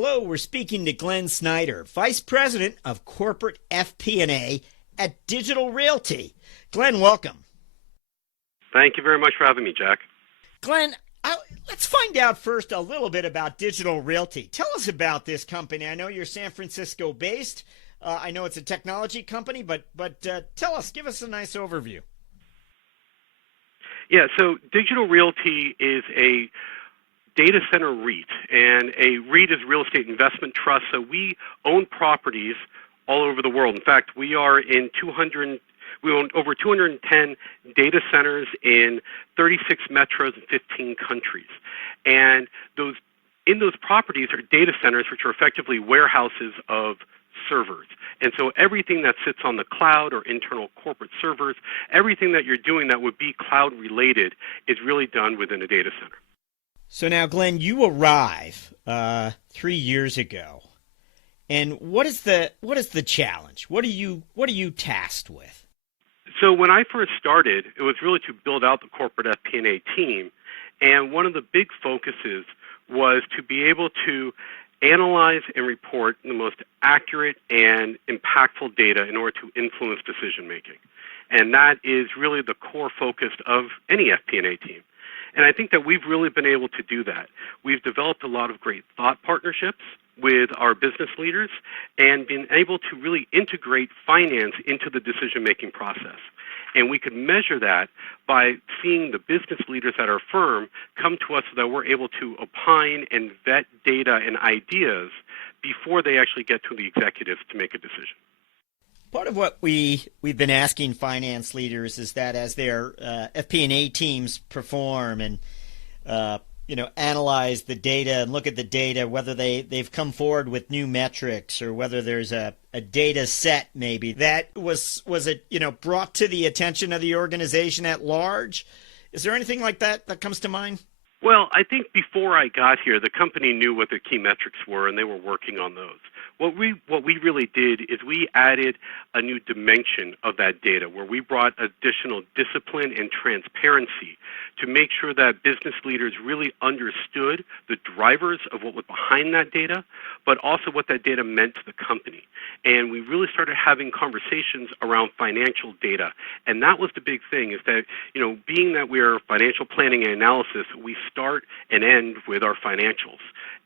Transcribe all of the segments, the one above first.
Hello, we're speaking to Glenn Snyder, Vice President of Corporate FP&A at Digital Realty. Glenn, welcome. Thank you very much for having me, Jack. Glenn, let's find out first a little bit about Digital Realty. Tell us about this company. I know you're San Francisco based. I know it's a technology company, but tell us, give us a nice overview. Yeah, so Digital Realty is a data center REIT, and a REIT is real estate investment trust. So we own properties all over the world. In fact, we own over 210 data centers in 36 metros and 15 countries. And in those properties are data centers, which are effectively warehouses of servers. And so everything that sits on the cloud or internal corporate servers, everything that you're doing that would be cloud related is really done within a data center. So now, Glenn, you arrive 3 years ago, and what is the challenge? What are you tasked with? So when I first started, it was really to build out the corporate FP&A team, and one of the big focuses was to be able to analyze and report the most accurate and impactful data in order to influence decision making, and that is really the core focus of any FP&A team. And I think that we've really been able to do that. We've developed a lot of great thought partnerships with our business leaders and been able to really integrate finance into the decision-making process. And we could measure that by seeing the business leaders at our firm come to us so that we're able to opine and vet data and ideas before they actually get to the executives to make a decision. Part of what we've been asking finance leaders is that as their FP&A teams perform and analyze the data and look at the data, whether they've come forward with new metrics or whether there's a data set maybe that was brought to the attention of the organization at large. Is there anything like that comes to mind? Well, I think before I got here, the company knew what the key metrics were, and they were working on those. What we really did is we added a new dimension of that data where we brought additional discipline and transparency to make sure that business leaders really understood the drivers of what was behind that data, but also what that data meant to the company. And we really started having conversations around financial data. And that was the big thing, is that, being that we're financial planning and analysis, we start and end with our financials.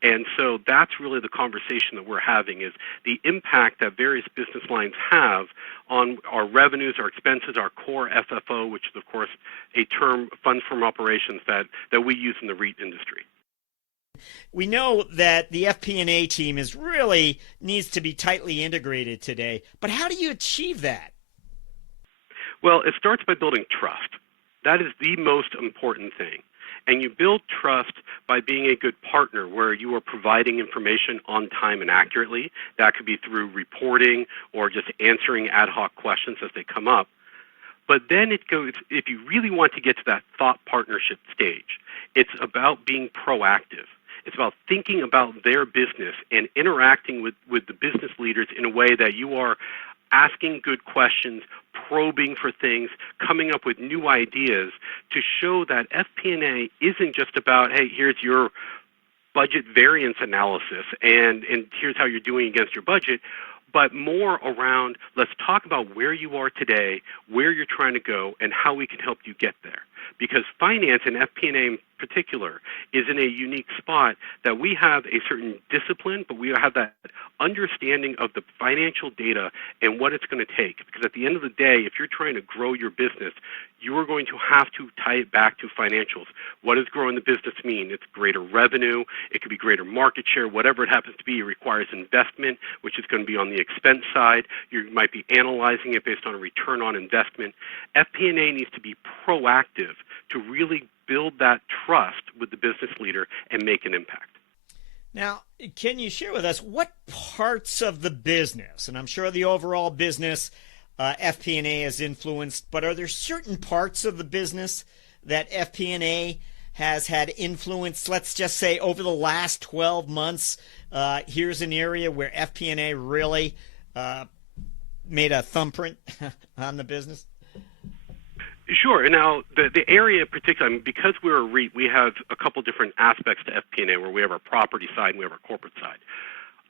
And so that's really the conversation that we're having, is the impact that various business lines have on our revenues, our expenses, our core FFO, which is, of course, a term, funds from operations, that we use in the REIT industry. We know that the FP&A team needs to be tightly integrated today, but how do you achieve that? Well, it starts by building trust. That is the most important thing. And you build trust by being a good partner where you are providing information on time and accurately. That could be through reporting or just answering ad hoc questions as they come up. But then it goes, if you really want to get to that thought partnership stage, it's about being proactive. It's about thinking about their business and interacting with the business leaders in a way that you are asking good questions, probing for things, coming up with new ideas to show that FP&A isn't just about, hey, here's your budget variance analysis and here's how you're doing against your budget, but more around, let's talk about where you are today, where you're trying to go, and how we can help you get there. Because finance and FP&A in particular is in a unique spot that we have a certain discipline, but we have that understanding of the financial data and what it's going to take. Because at the end of the day, if you're trying to grow your business, you are going to have to tie it back to financials. What does growing the business mean? It's greater revenue. It could be greater market share. Whatever it happens to be, it requires investment, which is going to be on the expense side. You might be analyzing it based on a return on investment. FP&A needs to be proactive to really build that trust with the business leader and make an impact. Now, can you share with us what parts of the business, and I'm sure the overall business FP&A is influenced, but are there certain parts of the business that FP&A has had influence, let's just say over the last 12 months, here's an area where FP&A really made a thumbprint on the business? Sure. And now the area in particular, I mean, because we're a REIT, we have a couple different aspects to FP&A where we have our property side and we have our corporate side.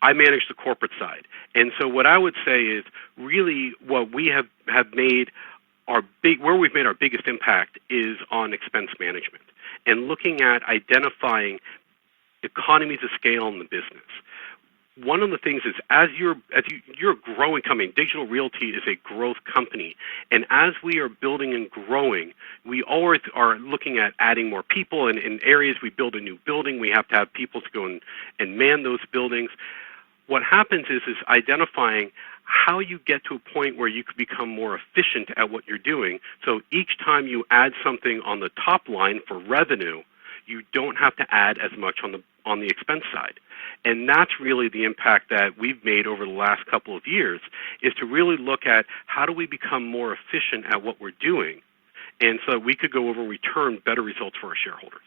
I manage the corporate side. And so what I would say is really what we have made where we've made our biggest impact is on expense management and looking at identifying economies of scale in the business. One of the things is as you're a growing company, Digital Realty is a growth company, and as we are building and growing, we always are looking at adding more people. And in areas we build a new building, we have to have people to go and man those buildings. What happens is identifying how you get to a point where you can become more efficient at what you're doing. So each time you add something on the top line for revenue, you don't have to add as much on the expense side. And that's really the impact that we've made over the last couple of years, is to really look at how do we become more efficient at what we're doing, and so we could go over and return better results for our shareholders.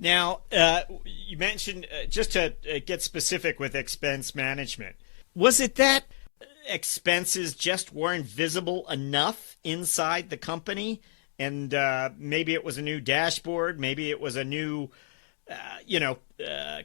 Now, you mentioned, just to get specific with expense management, was it that expenses just weren't visible enough inside the company? And maybe it was a new dashboard, maybe it was a new,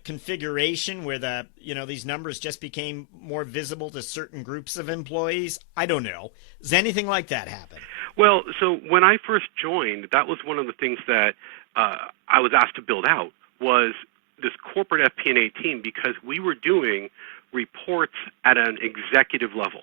configuration where these numbers just became more visible to certain groups of employees. I don't know. Does anything like that happen? Well, so when I first joined, that was one of the things that I was asked to build out, was this corporate FP&A team, because we were doing reports at an executive level.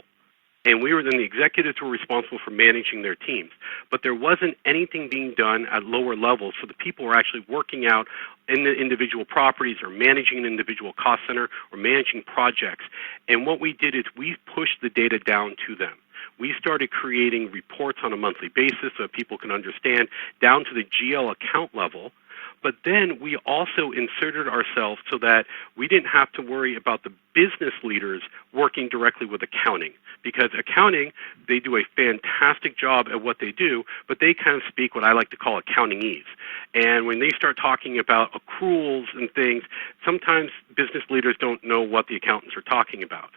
And the executives were responsible for managing their teams. But there wasn't anything being done at lower levels, so the people were actually working out in the individual properties or managing an individual cost center or managing projects. And what we did is we pushed the data down to them. We started creating reports on a monthly basis so people can understand down to the GL account level. But then we also inserted ourselves so that we didn't have to worry about the business leaders working directly with accounting. Because accounting, they do a fantastic job at what they do, but they kind of speak what I like to call accountingese. And when they start talking about accruals and things, sometimes business leaders don't know what the accountants are talking about.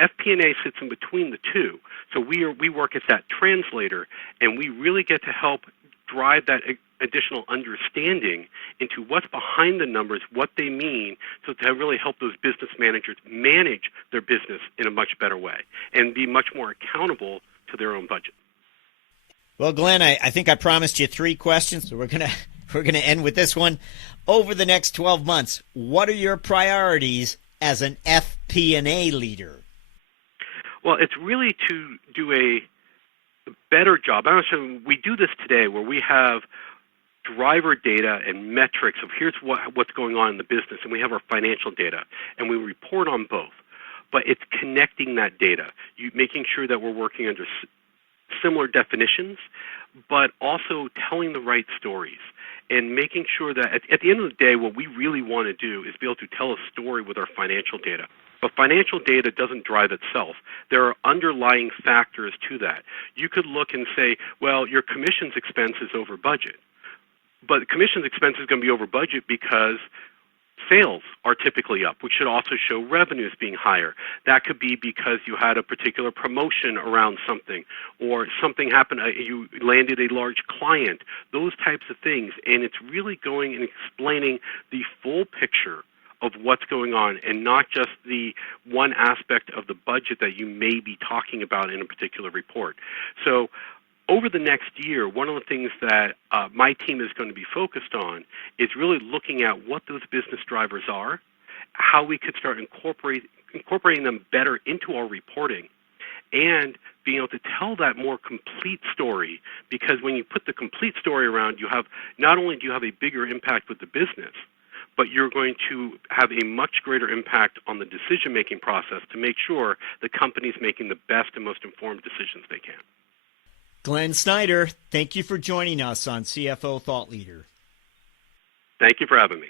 FP&A sits in between the two. So we work as that translator, and we really get to help drive that additional understanding into what's behind the numbers, what they mean, so to really help those business managers manage their business in a much better way and be much more accountable to their own budget. Well, Glenn, I think I promised you 3 questions, so we're gonna end with this one. Over the next 12 months, what are your priorities as an FP&A leader? Well, it's really to do a better job. We do this today where we have driver data and metrics of here's what's going on in the business, and we have our financial data, and we report on both. But it's connecting that data, making sure that we're working under similar definitions, but also telling the right stories and making sure that at the end of the day, what we really want to do is be able to tell a story with our financial data. But financial data doesn't drive itself. There are underlying factors to that. You could look and say, well, your commissions expense is over budget. But commissions expense is going to be over budget because sales are typically up, which should also show revenues being higher. That could be because you had a particular promotion around something, or something happened, you landed a large client, those types of things. And it's really going and explaining the full picture of what's going on and not just the one aspect of the budget that you may be talking about in a particular report. So over the next year, one of the things that my team is going to be focused on is really looking at what those business drivers are, how we could start incorporating them better into our reporting, and being able to tell that more complete story. Because when you put the complete story around, you have not only do you have a bigger impact with the business, but you're going to have a much greater impact on the decision-making process to make sure the company's making the best and most informed decisions they can. Glenn Snyder, thank you for joining us on CFO Thought Leader. Thank you for having me.